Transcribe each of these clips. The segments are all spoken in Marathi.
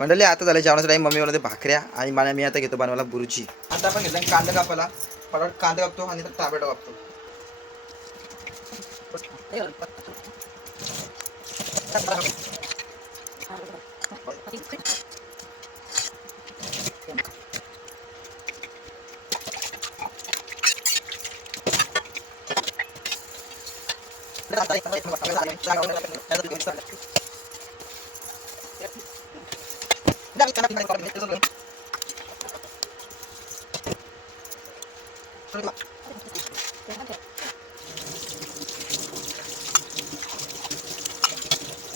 मंडळी आता झालं जेवणाचा टाईम. मम्मी बनवते भाकऱ्या आणि मी आता घेतो बनवायला बुर्जी. आता आपण घेतलं कांदा कापायला. फटाफट कांदा कापतो आणि टोमॅटो कापतो.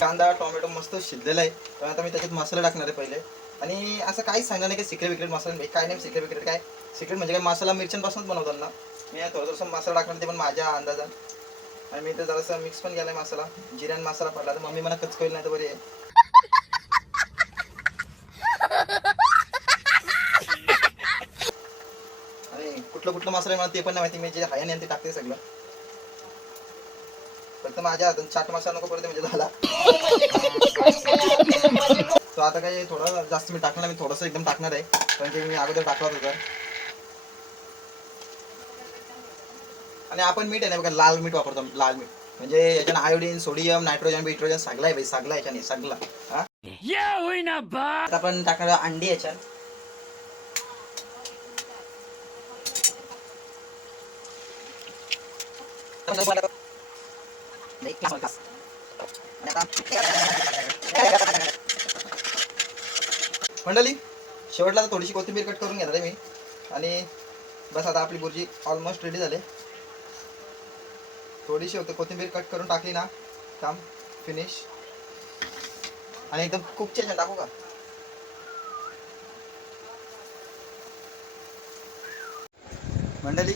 कांदा टोमॅटो मस्त शिजलेला आहे. तर आता मी त्याच्यात मसाला टाकणार आहे पहिले. आणि असं काहीच सांगणार नाही की सिक्रेट विक्रेट मसाला नाही. काय नाही सिक्रेट विक्रेट काय. सिक्रेट म्हणजे काय मसाला मिरच्यांपासूनच बनवतात ना. मी थोडंसं मसाला टाकणार ते पण माझ्या अंदाजात. आणि मी तर जरासं मिक्स पण केलाय मसाला. जिऱ्यान मसाला पडला तर मम्मी मला कचकवेल नाही तर बरी आहे. आणि कुठलं मसाला मला ते पण नाही माहिती. मी जे आहे ना ते टाकते सगळं. फक्त माझ्या हातून चाट मसाला नको पडते म्हणजे झाला. तो आता काही थोडं जास्त मी टाकणार. मी थोडंसं एकदम टाकणार आहे कारण की मी अगोदर टाकला होता. आणि आपण मीठ आहे ना बघा लाल मीठ वापरतो. लाल मीठ म्हणजे याच्यानं आयोडीन सोडियम नायट्रोजन बिट्रोजन सगळं आहे भाई. सगळं याच्याने सगळं. हा आता आपण टाकणार अंडी याच्यात. मंडळी शेवटला थोडीशी कोथिंबीर कट करून घेणार आहे मी. आणि बस आता आपली बुर्जी ऑलमोस्ट रेडी झाली. थोडीशी होते कोथिंबीर कट करून टाकली ना काम फिनिश. आणि एकदम कुकच्या ह्याच्यात टाकू का. मंडळी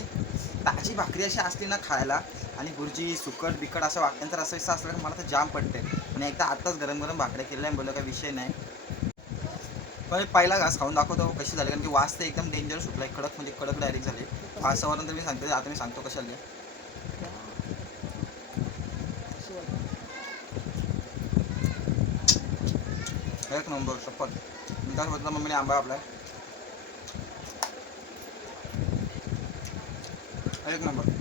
ताजी भाकरी अशी असली ना खायला आणि बुर्जी सुकट बिकट असं वाटतं असं असलं की मला तर जाम पडते. आणि एकदा आत्ताच गरम गरम भाकऱ्या केल्या बोललं काही विषय नाही. पण पहिला घास खाऊन दाखवतो कशी झाली. कारण की वास तर एकदम डेंजर सुटला. कडक म्हणजे कडक डायरेक्ट झाले. वासावरून तर मी सांगते. आता मी सांगतो कशा आले. एक नंबर शपथ. मी काय म्हटलं मम्मीने आंबा आपला एक नंबर.